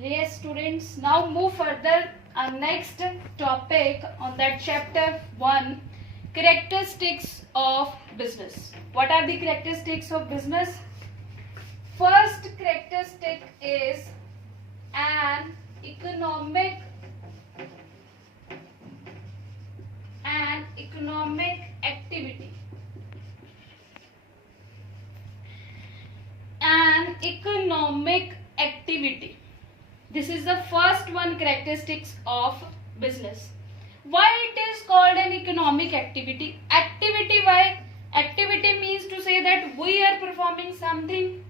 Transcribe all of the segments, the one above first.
Yes, students, now move further. Our next topic on that chapter 1, characteristics of business. What are the characteristics of business? First characteristic is an economic activity. An economic activity. This is the first one characteristics of business. Why it is called an economic activity? Activity, why? Activity means to say that we are performing something.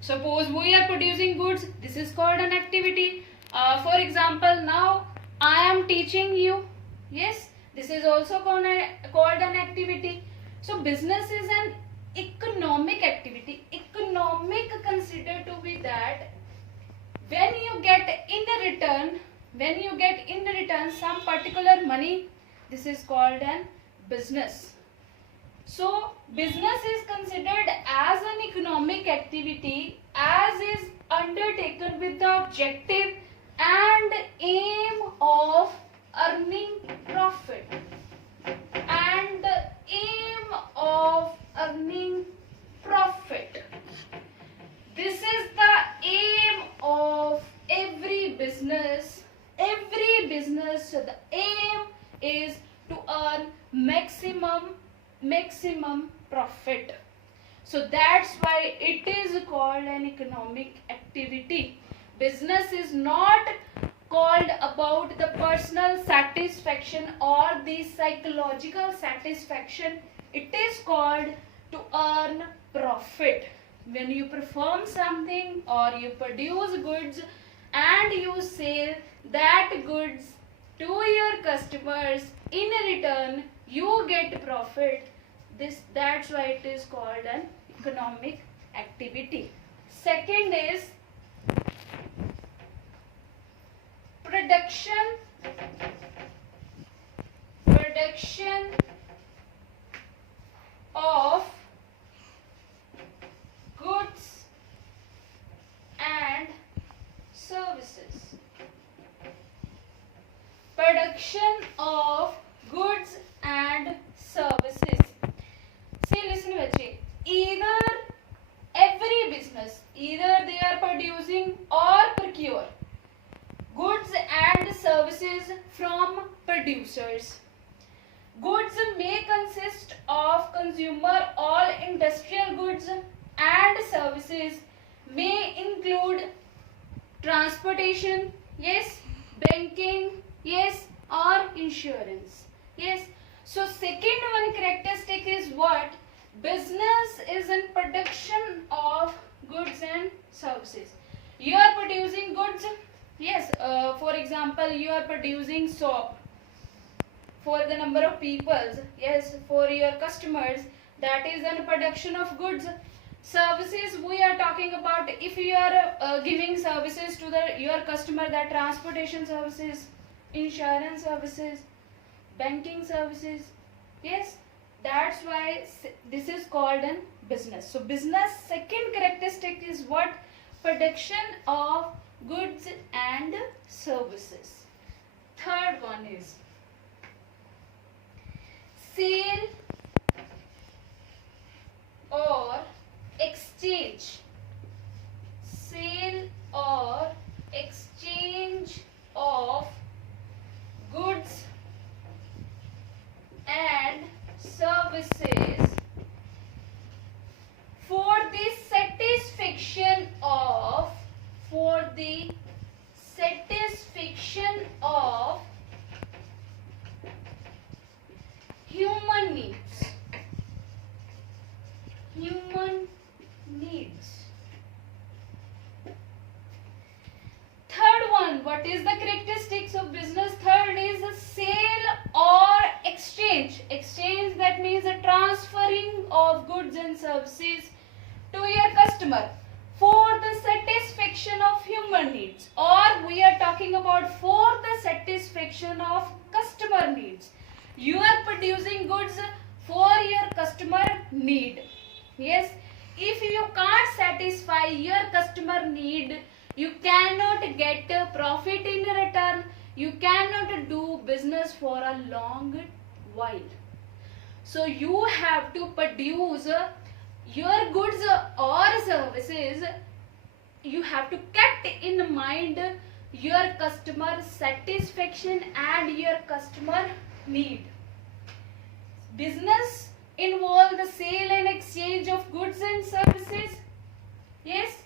Suppose we are producing goods. This is called an activity. For example, now I am teaching you. Yes, this is also called an activity. So business is an economic activity. Economic considered to be that when you get in return some particular money, this is called an business. So business is considered as an economic activity as is undertaken with the objective and aim of earning profit and aim of earning profit. This is the aim of every business. So the aim is to earn maximum profit. So that's why it is called an economic activity. Business is not called about the personal satisfaction or the psychological satisfaction. It is called to earn profit. When you perform something or you produce goods and you sell that goods to your customers, in return you get profit. That's why it is called an economic activity. Second is production of goods and services. Production of goods and services. See, listen bache, either every business, either they are producing or procure goods and services from producers. Goods may consist of consumer or industrial goods and services may include transportation, yes, banking, yes, or insurance, yes. So second one characteristic is what? Business is in production of goods and services. You are producing goods, yes, for example, you are producing soap for the number of people, yes, for your customers. That is a production of goods. Services we are talking about, if you are giving services to your customer, that transportation services, insurance services, banking services, yes. That's why this is called an business. So business second characteristic is what? Production of goods and services. Third one is sale or exchange. Sale or exchange of goods and services for the satisfaction of human needs. Third one, what is the characteristics of business? Third is a sale or exchange. Exchange, that means a transferring of goods and services to your customer for the satisfaction of human needs, or we are talking about for the satisfaction of customer needs. You are producing goods for your customer need, yes. If you can't satisfy your customer need, You cannot get a profit in return. You cannot do business for a long while. So you have to produce your goods or services. You have to keep in mind your customer satisfaction and your customer need. Business involve the sale and exchange of goods and services. Yes.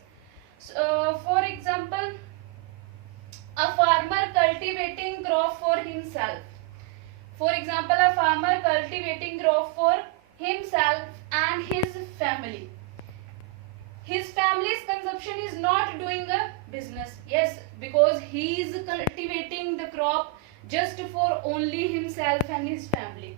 For example, a farmer cultivating crop for himself. For example, a farmer cultivating crop for himself and his family. His family's consumption is not doing a business. Yes, because he is cultivating the crop just for only himself and his family.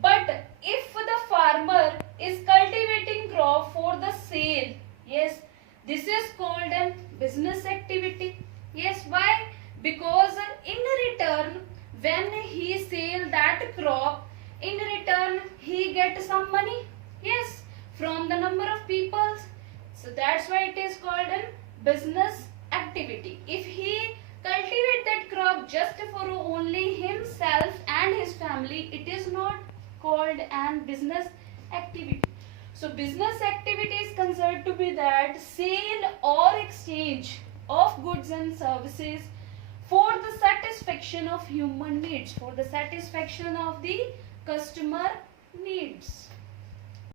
But if the farmer is cultivating crop for the sale, yes, this is called a business activity. Yes, why? Because in return, when he sell that crop, in return he get some money. Yes, from the number of people. So that's why it is called a business activity. If he cultivate that crop just for only himself and his family, it is not called an business activity. So business activity is considered to be that sale or exchange of goods and services for the satisfaction of human needs, for the satisfaction of the customer needs.